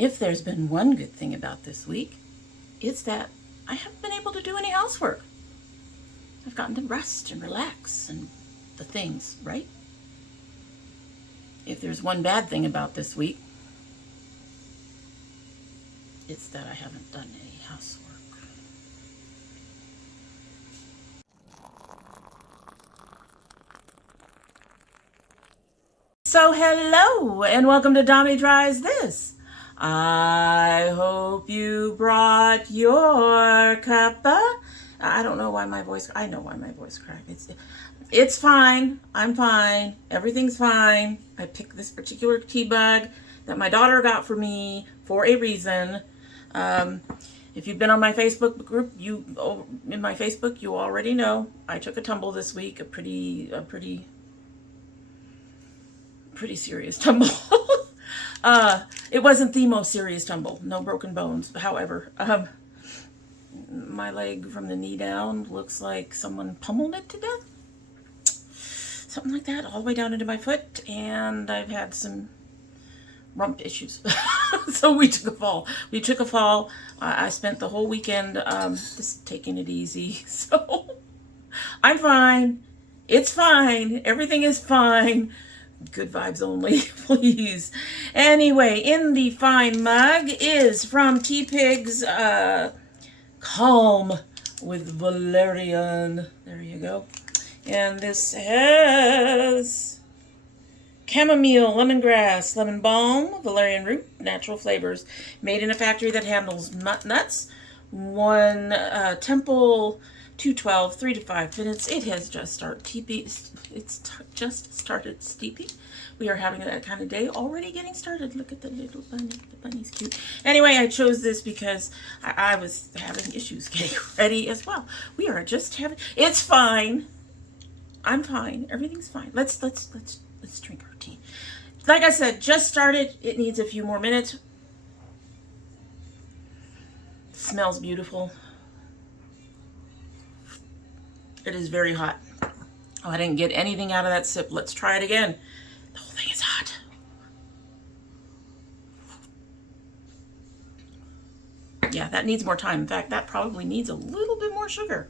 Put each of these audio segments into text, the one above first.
If there's been one good thing about this week, it's that I haven't been able to do any housework. I've gotten to rest and relax and the things, right? If there's one bad thing about this week, it's that I haven't done any housework. So hello and welcome to domytriesthis. I hope you brought your cuppa. I don't know why my voice, I know why my voice cracked. It's fine. I'm fine. Everything's fine. I picked this particular tea bag that my daughter got for me for a reason. If you've been on my Facebook group, you already know I took a tumble this week, a pretty serious tumble. It wasn't the most serious tumble, no broken bones. However, my leg from the knee down looks like someone pummeled it to death. Something like that, all the way down into my foot, and I've had some rump issues. So we took a fall. I spent the whole weekend just taking it easy. So I'm fine. It's fine. Everything is fine. Good vibes only, please. Anyway, in the fine mug is from Teapigs, Calm with Valerian. There you go. And this has chamomile, lemongrass, lemon balm, valerian root, natural flavors. Made in a factory that handles nuts. One Temple 212, 3 to 5 minutes. It has just started just started steeping. We are having that kind of day already getting started. Look at the little bunny. The bunny's cute. Anyway, I chose this because I was having issues getting ready as well. We are just having, it's fine. I'm fine. Everything's fine. Let's drink our tea. Like I said, just started. It needs a few more minutes. Smells beautiful. It is very hot. Oh, I didn't get anything out of that sip. Let's try it again. The whole thing is hot. Yeah, that needs more time. In fact, that probably needs a little bit more sugar.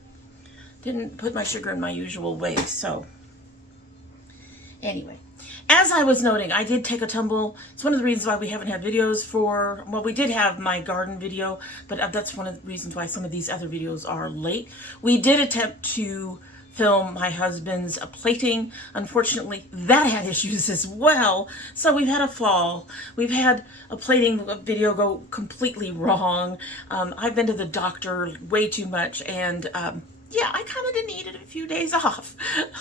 Didn't put my sugar in my usual way, so. Anyway, as I was noting, I did take a tumble. It's one of the reasons why we haven't had videos for, well, we did have my garden video, but that's one of the reasons why some of these other videos are late. We did attempt to film my husband's plating. Unfortunately, that had issues as well. So we've had a fall. We've had a plating video go completely wrong. I've been to the doctor way too much, and yeah, I kind of needed a few days off.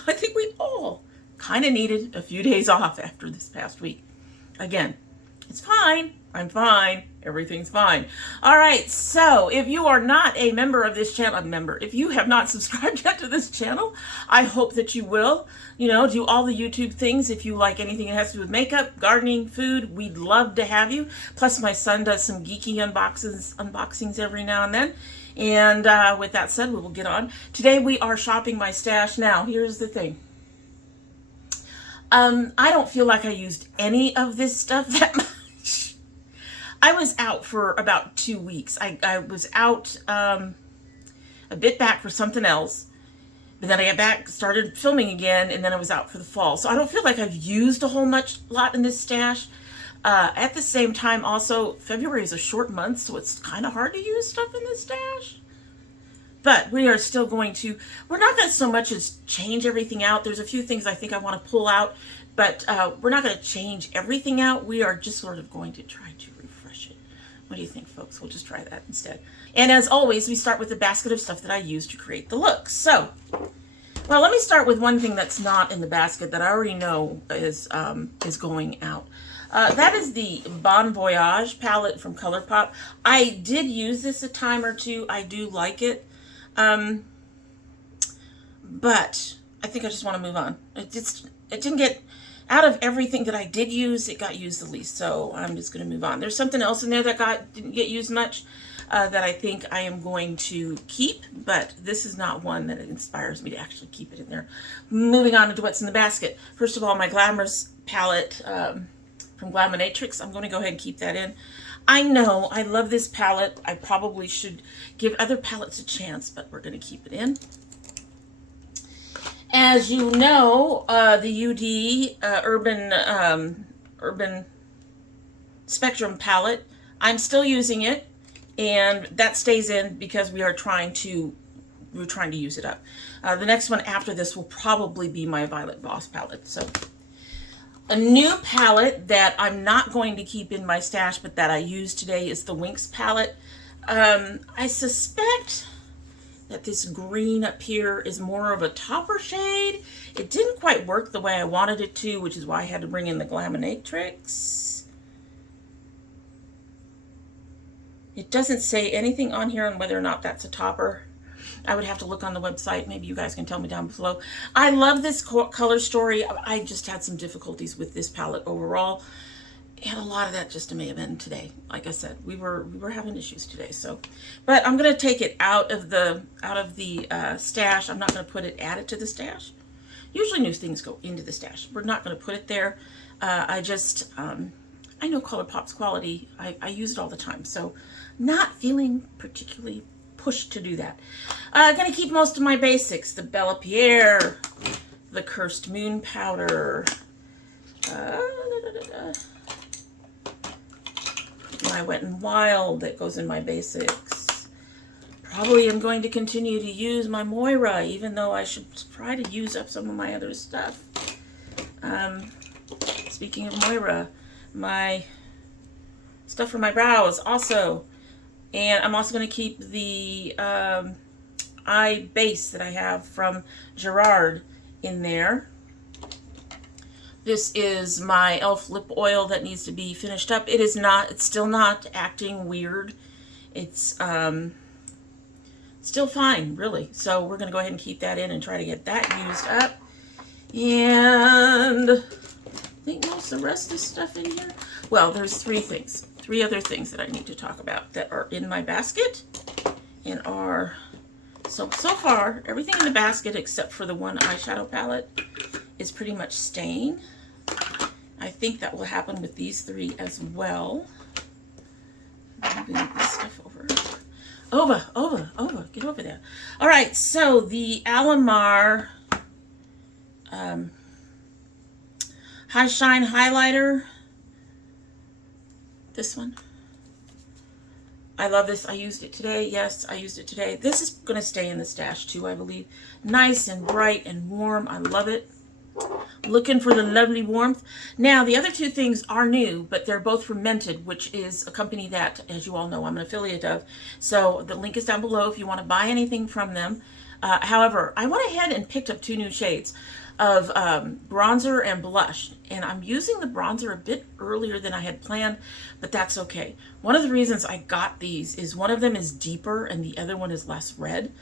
I think we all kind of needed a few days off after this past week. Again, it's fine. I'm fine. Everything's fine. All right, so if you are not a member of this channel, if you have not subscribed yet to this channel, I hope that you will, do all the YouTube things. If you like anything that has to do with makeup, gardening, food, we'd love to have you. Plus, my son does some geeky unboxings every now and then. And with that said, we will get on. Today we are shopping my stash. Now, here's the thing. I don't feel like I used any of this stuff that much. I was out for about 2 weeks. I was out a bit back for something else, but then I got back, started filming again, and then I was out for the fall. So I don't feel like I've used a whole lot in this stash. At the same time, also, February is a short month, so it's kind of hard to use stuff in this stash. But we are still going to, we're not going to so much as change everything out. There's a few things I think I want to pull out, but we're not going to change everything out. We are just sort of going to try to refresh it. What do you think, folks? We'll just try that instead. And as always, we start with the basket of stuff that I use to create the look. So, well, let me start with one thing that's not in the basket that I already know is going out. That is the Bon Voyage palette from ColourPop. I did use this a time or two. I do like it. But I think I just want to move on. It didn't get, out of everything that I did use, it got used the least. So I'm just going to move on. There's something else in there that didn't get used much, that I think I am going to keep, but this is not one that inspires me to actually keep it in there. Moving on into what's in the basket. First of all, my Glamorous palette, from Glaminatrix. I'm going to go ahead and keep that in. I know, I love this palette. I probably should give other palettes a chance, but we're going to keep it in. As you know, the UD Urban Spectrum palette, I'm still using it, and that stays in because we're trying to use it up. The next one after this will probably be my Violet Voss palette. So a new palette that I'm not going to keep in my stash, but that I used today is the Winx palette. I suspect that this green up here is more of a topper shade. It didn't quite work the way I wanted it to, which is why I had to bring in the Glaminatrix. It doesn't say anything on here on whether or not that's a topper. I would have to look on the website. Maybe you guys can tell me down below. I love this color story. I just had some difficulties with this palette overall. And a lot of that just may have been today. Like I said, we were having issues today. So, but I'm going to take it out of the stash. I'm not going to add it to the stash. Usually new things go into the stash. We're not going to put it there. I know ColourPop's quality. I use it all the time. So not feeling particularly pushed to do that. I'm going to keep most of my basics. The Bellapierre, the Curst Moon Powder, my Wet n Wild that goes in my basics. Probably am going to continue to use my MOIRA, even though I should try to use up some of my other stuff. Speaking of MOIRA, my stuff for my brows also. And I'm also going to keep the eye base that I have from Gerard in there. This is my e.l.f. lip oil that needs to be finished up. It's still not acting weird. It's still fine, really. So we're going to go ahead and keep that in and try to get that used up. And I think most of the rest of this stuff in here. Well, there's three other things that I need to talk about that are in my basket and are, so far, everything in the basket except for the one eyeshadow palette is pretty much staying. I think that will happen with these three as well. Moving this stuff over. Over, get over there. All right, so the Alemar Highshine highlighter. This one. I love this. I used it today. Yes, I used it today. This is going to stay in the stash too, I believe. Nice and bright and warm. I love it. Looking for the lovely warmth. Now, the other two things are new, but they're both from Mented, which is a company that, as you all know, I'm an affiliate of. So the link is down below if you want to buy anything from them. However, I went ahead and picked up two new shades of bronzer and blush, and I'm using the bronzer a bit earlier than I had planned, but that's okay. One of the reasons I got these is one of them is deeper and the other one is less red.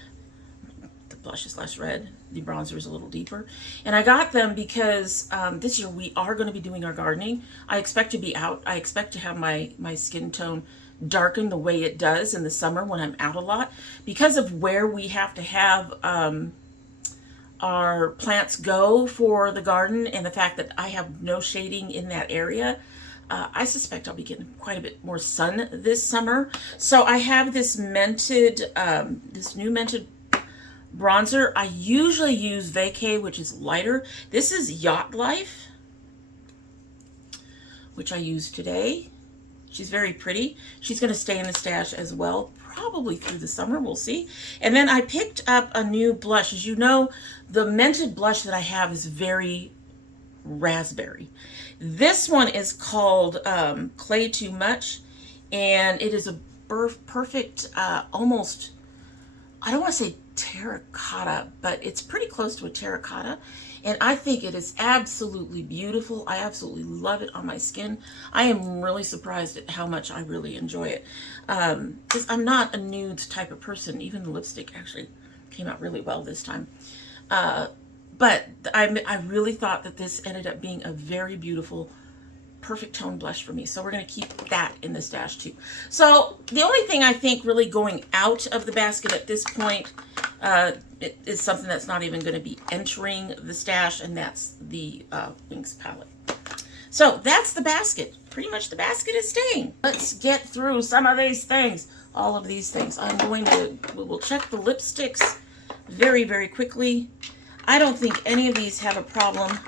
The blush is less red, the bronzer is a little deeper, and I got them because this year we are going to be doing our gardening. I expect to be out. I expect to have my skin tone darken the way it does in the summer when I'm out a lot, because of where we have to have our plants go for the garden and the fact that I have no shading in that area. I suspect I'll be getting quite a bit more sun this summer. So I have this Mented, this new Mented bronzer. I usually use Decay, which is lighter. This is Yacht Life, which I used today. She's very pretty. She's going to stay in the stash as well, probably through the summer. We'll see. And then I picked up a new blush. As you know, the Mented blush that I have is very raspberry. This one is called Clay Too Much, and it is a perfect, almost, I don't want to say terracotta, but it's pretty close to a terracotta. And I think it is absolutely beautiful. I absolutely love it on my skin. I am really surprised at how much I really enjoy it. Because I'm not a nude type of person. Even the lipstick actually came out really well this time. But I really thought that this ended up being a very beautiful, perfect tone blush for me. So we're going to keep that in the stash too. So the only thing I think really going out of the basket at this point it is something that's not even going to be entering the stash, and that's the Winx palette. So that's the basket. Pretty much the basket is staying. Let's get through some of these things. All of these things. We will check the lipsticks very, very quickly. I don't think any of these have a problem.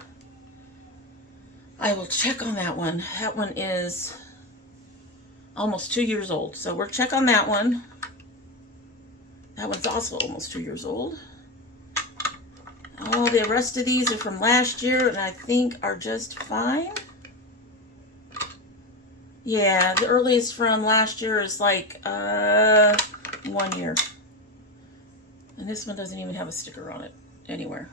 I will check on that one. That one is almost 2 years old. So we'll check on that one. That one's also almost 2 years old. All the rest of these are from last year and I think are just fine. Yeah, the earliest from last year is like 1 year. And this one doesn't even have a sticker on it anywhere,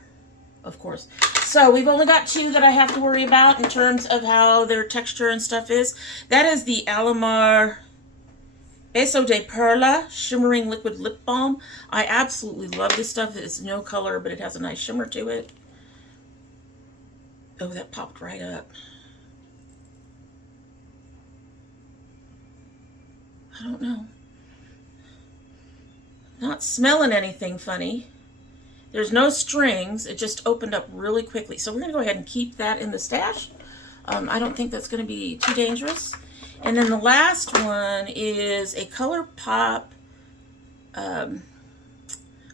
of course. So we've only got 2 that I have to worry about in terms of how their texture and stuff is. That is the Alemar Beso de Perla Shimmering Liquid Lip Balm. I absolutely love this stuff. It's no color, but it has a nice shimmer to it. Oh, that popped right up. I don't know. Not smelling anything funny. There's no strings. It just opened up really quickly. So we're going to go ahead and keep that in the stash. I don't think that's going to be too dangerous. And then the last one is a ColourPop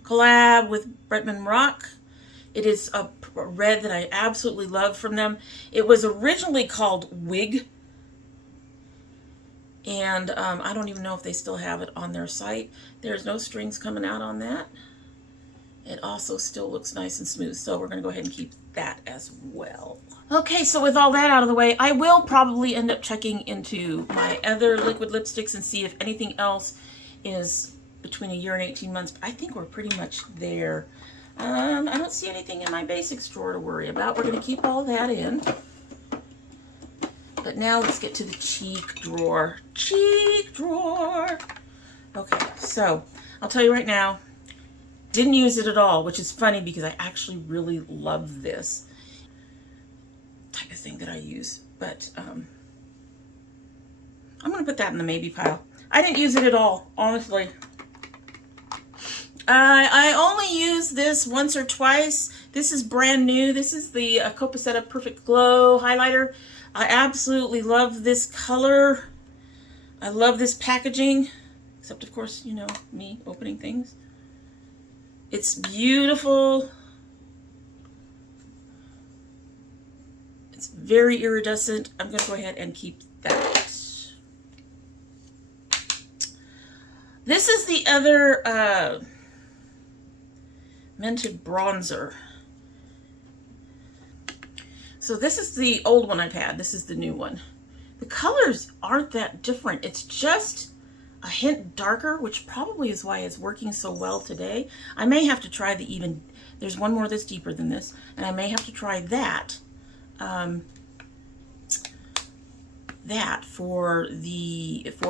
collab with Bretman Rock. It is a red that I absolutely love from them. It was originally called Wig. And I don't even know if they still have it on their site. There's no strings coming out on that. It also still looks nice and smooth. So we're going to go ahead and keep that as well. Okay, so with all that out of the way, I will probably end up checking into my other liquid lipsticks and see if anything else is between 1 year and 18 months. But I think we're pretty much there. I don't see anything in my basics drawer to worry about. We're going to keep all that in. But now let's get to the cheek drawer. Cheek drawer. Okay, so I'll tell you right now, didn't use it at all, which is funny because I actually really love this type of thing that I use. But I'm going to put that in the maybe pile. I didn't use it at all, honestly. I only used this once or twice. This is brand new. This is the Copacetta Perfect Glow highlighter. I absolutely love this color. I love this packaging, except of course, you know, me opening things. It's beautiful. It's very iridescent. I'm going to go ahead and keep that. This is the other Mented bronzer. So this is the old one I've had. This is the new one. The colors aren't that different. It's just a hint darker, which probably is why it's working so well today. I may have to try the even, there's one more that's deeper than this, and I may have to try that. For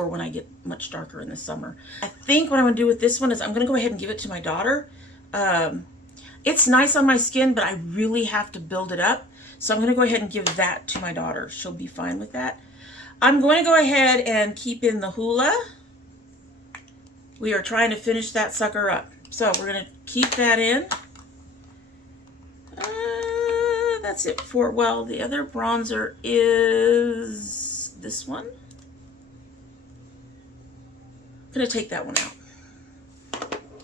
when I get much darker in the summer. I think what I'm going to do with this one is I'm going to go ahead and give it to my daughter. It's nice on my skin, but I really have to build it up. So I'm going to go ahead and give that to my daughter. She'll be fine with that. I'm going to go ahead and keep in the Hoola. We are trying to finish that sucker up. So we're going to keep that in. That's it for, well, the other bronzer is this one. I'm going to take that one out.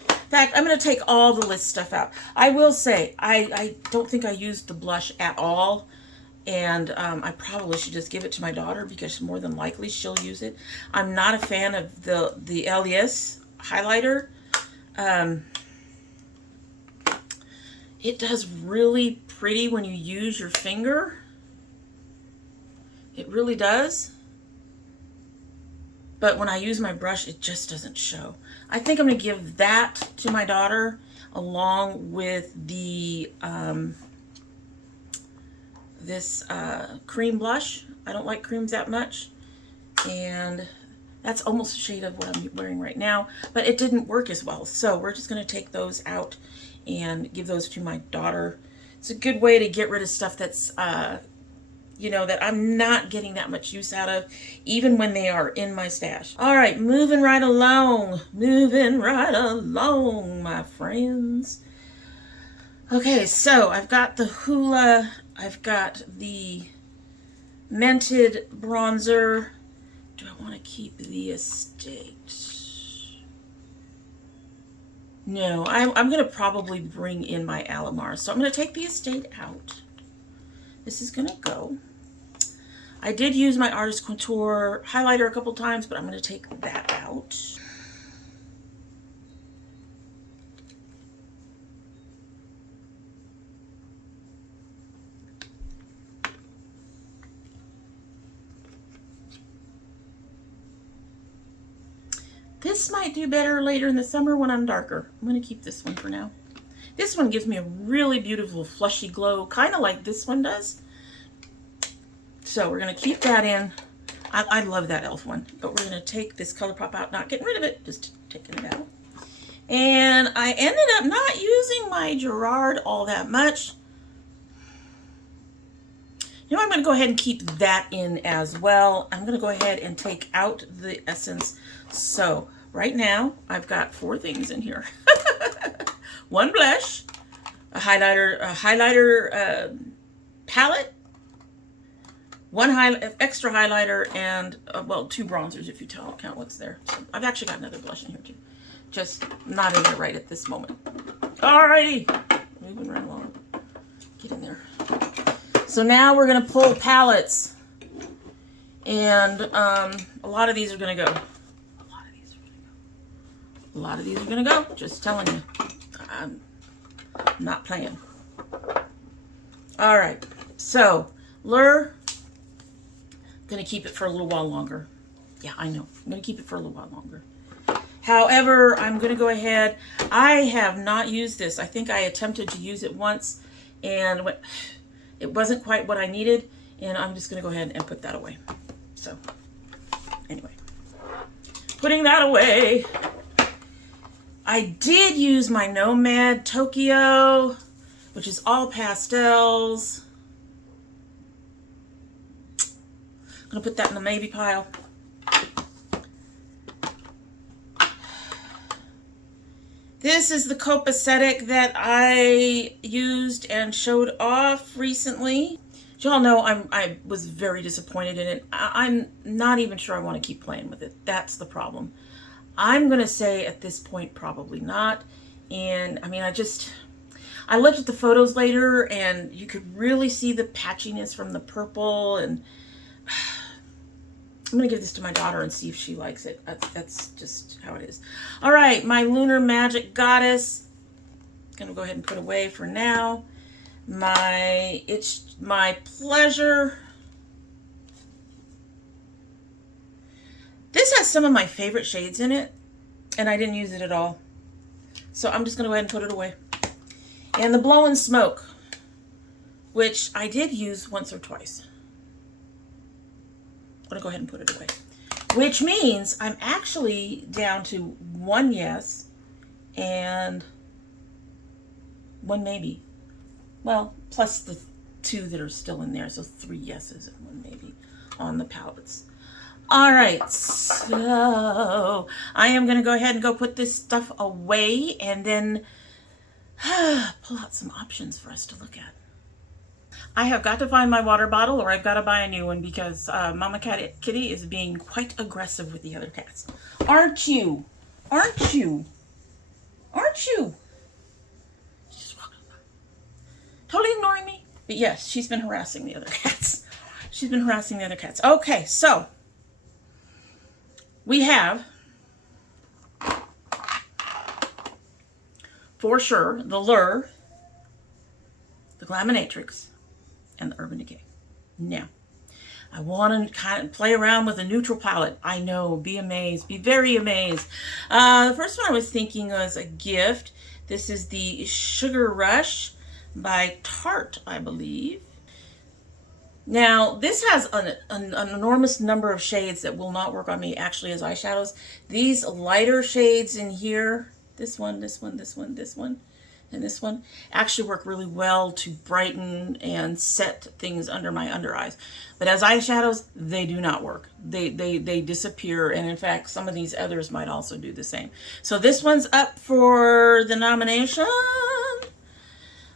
In fact, I'm going to take all the list stuff out. I will say, I don't think I used the blush at all. And I probably should just give it to my daughter because more than likely she'll use it. I'm not a fan of the e.l.f. highlighter. It does really pretty when you use your finger. It really does. But when I use my brush, it just doesn't show. I think I'm going to give that to my daughter along with the this cream blush. I don't like creams that much. And that's almost a shade of what I'm wearing right now. But it didn't work as well. So we're just going to take those out and give those to my daughter. It's a good way to get rid of stuff that's you know, that I'm not getting that much use out of, even when they are in my stash. All right, moving right along, my friends. Okay, so I've got the Hoola, I've got the Mented bronzer. Do I want to keep the Estate? No, I'm going to probably bring in my Alemar. So I'm going to take the Estate out. This is going to go. I did use my Artist Contour highlighter a couple times, but I'm going to take that out. This might do better later in the summer when I'm darker. I'm going to keep this one for now. This one gives me a really beautiful flushy glow, kind of like this one does. So we're going to keep that in. I love that e.l.f. one, but we're going to take this ColourPop out, not getting rid of it, just taking it out. And I ended up not using my Gerard all that much. You know, I'm going to go ahead and keep that in as well. I'm going to go ahead and take out the essence. So right now I've got 4 things in here. 1 blush, a highlighter palette, 1 extra highlighter, and well, 2 bronzers if you count what's there. So I've actually got another blush in here too, just not in there right at this moment. Alrighty, moving right along. Get in there. So now we're gonna pull palettes, and a lot of these are gonna go. A lot of these are gonna go. Just telling you, I'm not playing. All right, so Lure. Gonna keep it for a little while longer. Yeah, I know. I'm gonna keep it for a little while longer. However, I'm gonna go ahead. I have not used this. I think I attempted to use it once, and it wasn't quite what I needed, and I'm just gonna go ahead and put that away. So, anyway, putting that away. I did use my Nomad Tokyo, which is all pastels. I'm gonna put that in the maybe pile. This is the copacetic that I used and showed off recently. Y'all know I was very disappointed in it. I'm not even sure I want to keep playing with it. That's the problem. I'm gonna say at this point probably not. And I mean, I looked at the photos later and you could really see the patchiness from the purple, and I'm gonna give this to my daughter and see if she likes it. That's just how it is. All right, my Lunar Magic Goddess. Gonna go ahead and put away for now. It's my Pleasure. This has some of my favorite shades in it, and I didn't use it at all. So I'm just gonna go ahead and put it away. And the Blow and Smoke, which I did use once or twice. I'm gonna go ahead and put it away, which means I'm actually down to 1 yes and 1 maybe. Well, plus the 2 that are still in there, so 3 yeses and 1 maybe on the palettes. All right, so I am gonna go ahead and go put this stuff away, and then pull out some options for us to look at. I have got to find my water bottle, or I've got to buy a new one, because Mama Kitty is being quite aggressive with the other cats. Aren't you? Aren't you? Aren't you? She's just walking by. Totally ignoring me. But yes, she's been harassing the other cats. She's been harassing the other cats. Okay, so we have, for sure, the Lure, the Glaminatrix, and the Urban Decay. Now, I want to kind of play around with a neutral palette. I know, be amazed, be very amazed. The first one I was thinking was a gift. This is the Sugar Rush by Tarte, I believe. Now, this has an enormous number of shades that will not work on me actually as eyeshadows. These lighter shades in here, this one, this one, this one, this one, and this one, actually work really well to brighten and set things under my under eyes. But as eyeshadows, they do not work. They disappear, and in fact, some of these others might also do the same. So this one's up for the nomination.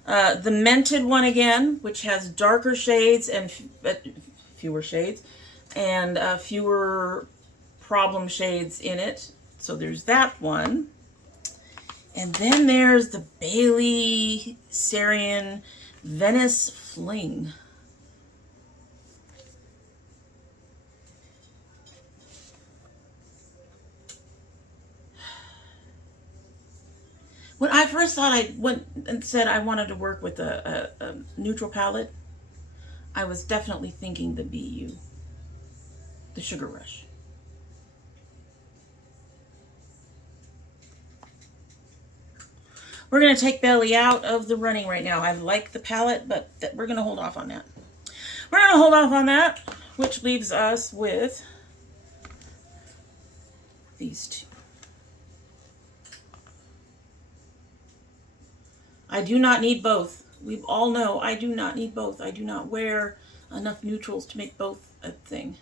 The Mented one again, which has darker shades and fewer shades and fewer problem shades in it. So there's that one. And then there's the Bellapierre Venice Fling. When I first thought I went and said I wanted to work with a neutral palette, I was definitely thinking the BU, the Sugar Rush. We're going to take Belly out of the running right now. I like the palette, but we're going to hold off on that. We're going to hold off on that, which leaves us with these two. I do not need both. We all know I do not need both. I do not wear enough neutrals to make both a thing.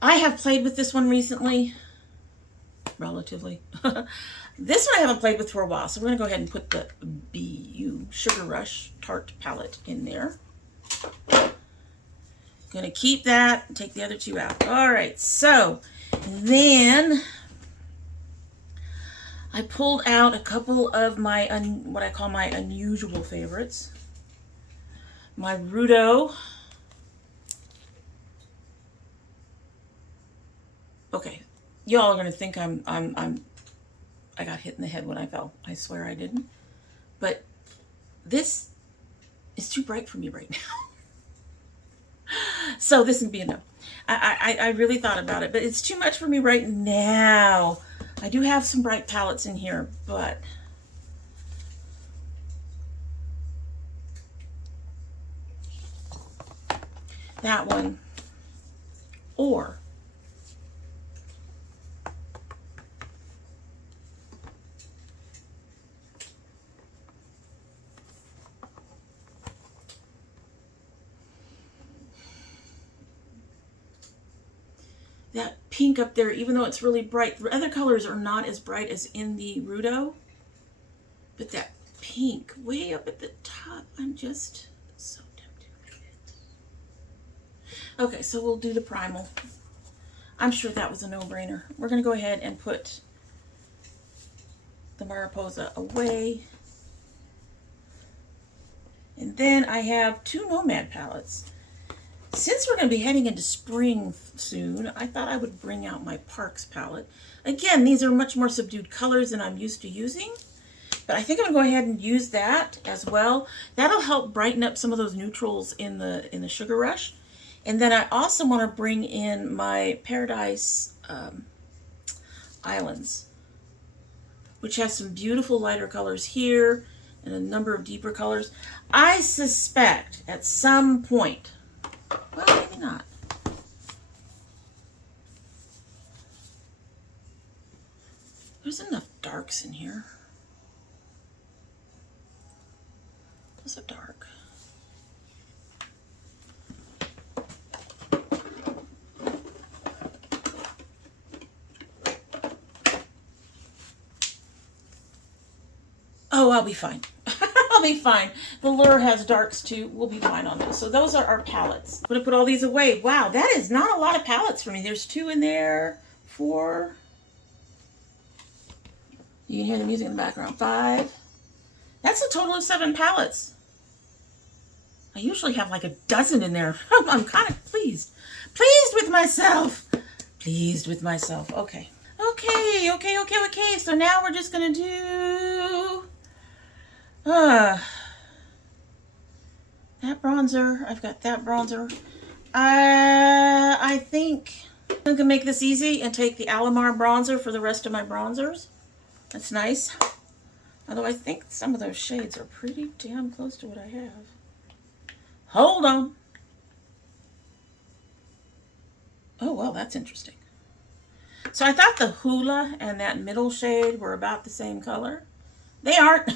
I have played with this one recently. Relatively. This one I haven't played with for a while, so we're going to go ahead and put the BU Sugar Rush Tarte palette in there. Going to keep that and take the other two out. Alright, so then I pulled out a couple of my, what I call my unusual favorites. My Rudo. Okay, y'all are gonna think I got hit in the head when I fell. I swear I didn't. But this is too bright for me right now. So this would be a no. I really thought about it, but it's too much for me right now. I do have some bright palettes in here, but that one, or that pink up there, even though it's really bright. The other colors are not as bright as in the Rudo, but that pink way up at the top, I'm just so tempted with it. Okay, so we'll do the primal. I'm sure that was a no-brainer. We're going to go ahead and put the Mariposa away. And then I have two Nomad palettes. Since we're going to be heading into spring soon, I thought I would bring out my Parks palette. Again, these are much more subdued colors than I'm used to using, but I think I'm going to go ahead and use that as well. That'll help brighten up some of those neutrals in the Sugar Rush. And then I also want to bring in my Paradise Islands, which has some beautiful lighter colors here and a number of deeper colors. I suspect at some point, well, maybe not. There's enough darks in here. Those are dark. Oh, I'll be fine. I'll be fine. The Lure has darks too. We'll be fine on those. So those are our palettes. I'm going to put all these away. Wow, that is not a lot of palettes for me. There's 2 in there, 4. You can hear the music in the background. 5. That's a total of 7 palettes. I usually have like a dozen in there. I'm kind of pleased. Pleased with myself. Pleased with myself. Okay. Okay. So now we're just going to do that bronzer. I've got that bronzer. I think I'm going to make this easy and take the Alemar bronzer for the rest of my bronzers. That's nice. Although I think some of those shades are pretty damn close to what I have. Hold on. Oh, well, that's interesting. So I thought the Hula and that middle shade were about the same color. They aren't.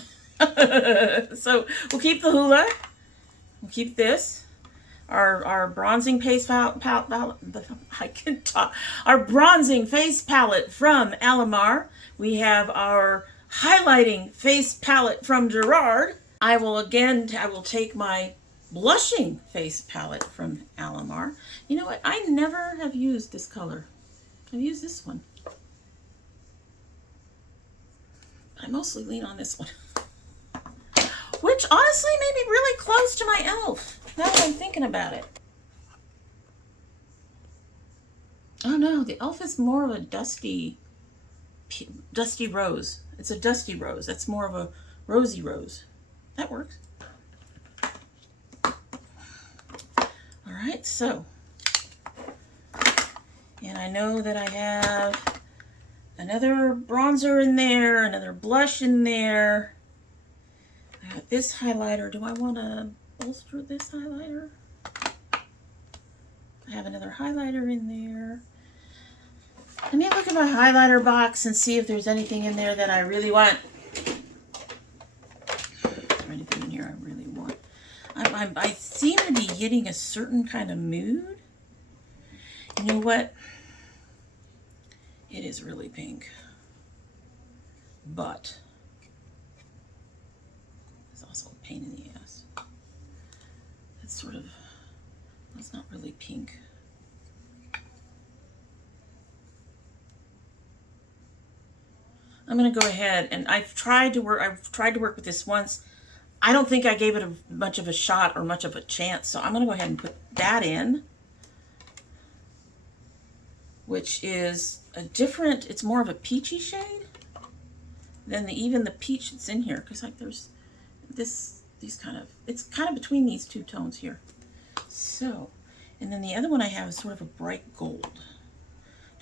So we'll keep the Hula. We'll keep this. Our bronzing face palette. I can talk. Our bronzing face palette from Alemar. We have our highlighting face palette from Gerard. I will take my blushing face palette from Alemar. You know what? I never have used this color. I've used this one. But I mostly lean on this one. Which honestly may be really close to my e.l.f. now that I'm thinking about it. Oh no, the e.l.f. is more of a dusty rose. It's a dusty rose. That's more of a rosy rose. That works. Alright, so. And I know that I have another bronzer in there, another blush in there. I got this highlighter. Do I want to bolster this highlighter? I have another highlighter in there. Let me look at my highlighter box and see if there's anything in there that I really want. Anything in here I really want. I seem to be getting a certain kind of mood. You know what? It is really pink. But it's also a pain in the ass. It's sort of, it's not really pink. I'm going to go ahead, and I've tried to work with this once. I don't think I gave it much of a shot or much of a chance, so I'm going to go ahead and put that in, which is a different, it's more of a peachy shade than even the peach that's in here, because like there's these kind of, it's kind of between these two tones here. So, and then the other one I have is sort of a bright gold.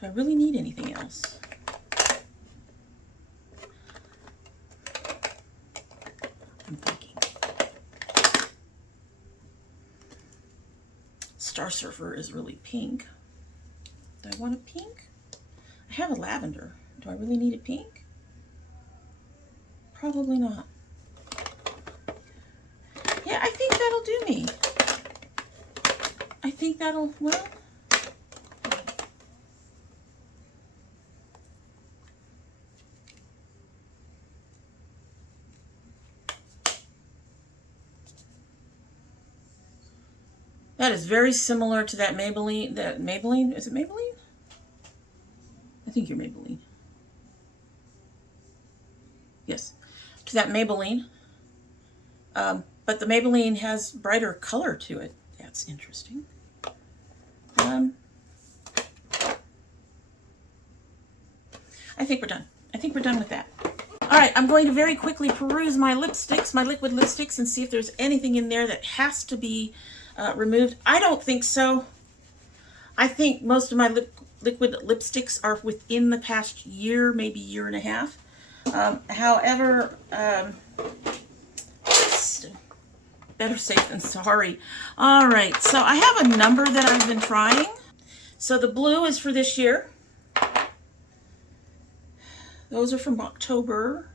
Do I really need anything else? I'm thinking. Star Surfer is really pink. Do I want a pink? I have a lavender. Do I really need a pink? Probably not. Yeah, I think that'll do me. I think that'll, well. That is very similar to that Maybelline, is it Maybelline? I think you're Maybelline. Yes, to that Maybelline. But the Maybelline has brighter color to it. That's interesting. I think we're done. I think we're done with that. All right, I'm going to very quickly peruse my lipsticks, my liquid lipsticks, and see if there's anything in there that has to be removed. I don't think so. I think most of my liquid lipsticks are within the past year, maybe year and a half. However, better safe than sorry. All right, so I have a number that I've been trying. So the blue is for this year. Those are from October,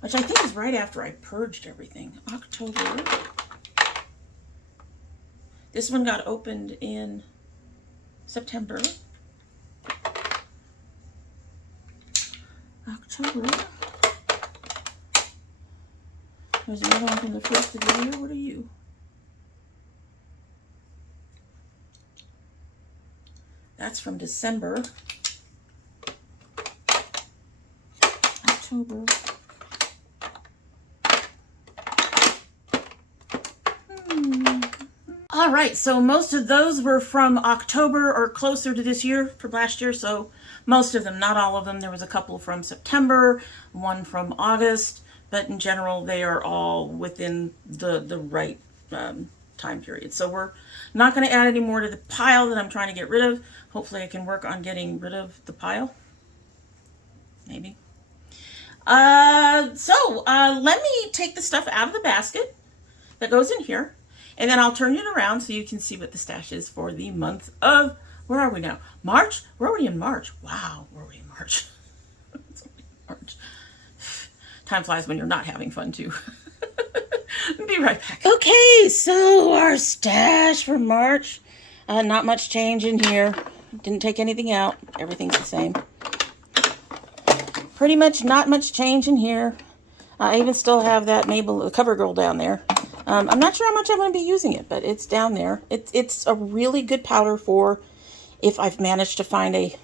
which I think is right after I purged everything. October. This one got opened in September. October. There's another one from the first of the year. What are you? That's from December. October. All right, so most of those were from October or closer to this year, from last year. So most of them, not all of them. There was a couple from September, one from August, but in general, they are all within the right time period. So we're not going to add any more to the pile that I'm trying to get rid of. Hopefully I can work on getting rid of the pile. Maybe. Let me take the stuff out of the basket that goes in here, and then I'll turn it around so you can see what the stash is for the month of, where are we now? March? We're already in March. Wow, we're already in March. It's already March. Time flies when you're not having fun too. Be right back. Okay, so our stash for March. Not much change in here. Didn't take anything out. Everything's the same. Pretty much not much change in here. I even still have that Maybelline CoverGirl down there. I'm not sure how much I'm going to be using it, but it's down there. It's a really good powder for if I've managed to find a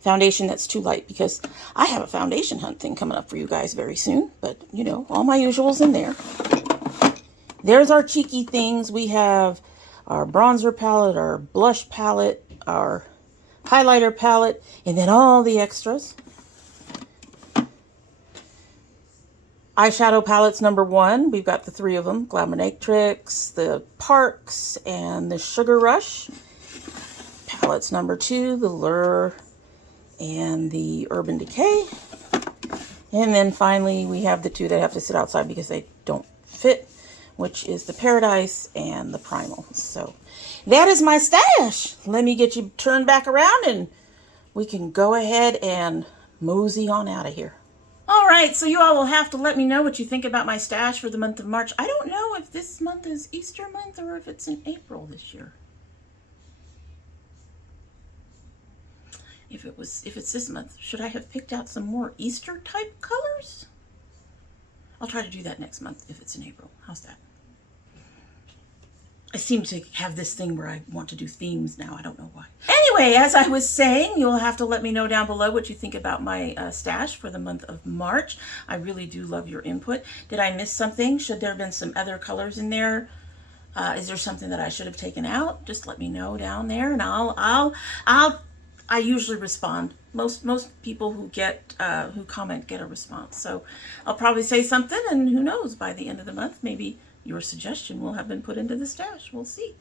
foundation that's too light, because I have a foundation hunt thing coming up for you guys very soon. But, you know, all my usuals in there. There's our cheeky things. We have our bronzer palette, our blush palette, our highlighter palette, and then all the extras. Eyeshadow palettes number 1. We've got the 3 of them. Glaminatrix, the Parks, and the Sugar Rush. Palettes number 2, the Lure, and the Urban Decay. And then finally we have the 2 that have to sit outside because they don't fit, which is the Paradise and the Primal. So that is my stash. Let me get you turned back around and we can go ahead and mosey on out of here. All right, so you all will have to let me know what you think about my stash for the month of March. I don't know if this month is Easter month or if it's in April this year. If it's this month, should I have picked out some more Easter type colors? I'll try to do that next month if it's in April. How's that? I seem to have this thing where I want to do themes now. I don't know why. Anyway, as I was saying, you'll have to let me know down below what you think about my stash for the month of March. I really do love your input. Did I miss something? Should there have been some other colors in there? Is there something that I should have taken out? Just let me know down there, and I usually respond. Most people who comment get a response. So I'll probably say something, and who knows, by the end of the month, maybe your suggestion will have been put into the stash. We'll see.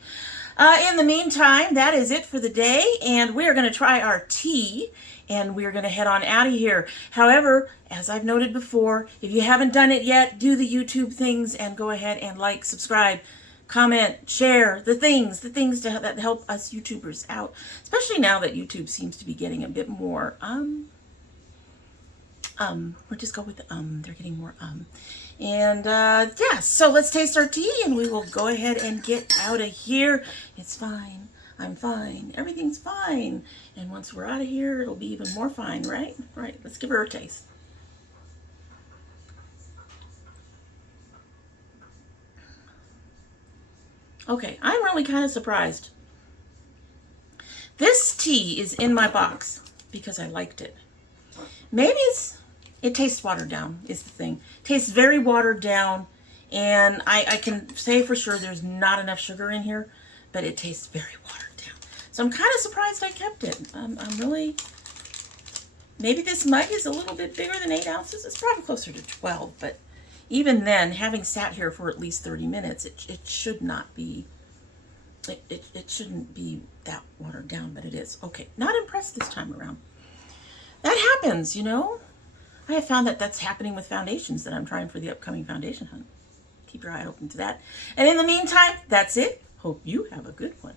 In the meantime, that is it for the day, and we're going to try our tea, and we're going to head on out of here. However, as I've noted before, if you haven't done it yet, do the YouTube things and go ahead and like, subscribe, comment, share, the things that help us YouTubers out, especially now that YouTube seems to be getting a bit more, we'll just go with, they're getting more, and, yeah, so let's taste our tea, and we will go ahead and get out of here. It's fine. I'm fine. Everything's fine. And once we're out of here, it'll be even more fine, right? Right, let's give her a taste. Okay, I'm really kind of surprised. This tea is in my box because I liked it. Maybe it tastes watered down is the thing. It tastes very watered down, and I can say for sure there's not enough sugar in here, but it tastes very watered down. So I'm kind of surprised I kept it. I'm really, maybe this mug is a little bit bigger than 8 ounces. It's probably closer to 12, but even then, having sat here for at least 30 minutes, it should not be, it shouldn't be that watered down, but it is. Okay, not impressed this time around. That happens, you know. I have found that that's happening with foundations that I'm trying for the upcoming foundation hunt. Keep your eye open to that. And in the meantime, that's it. Hope you have a good one.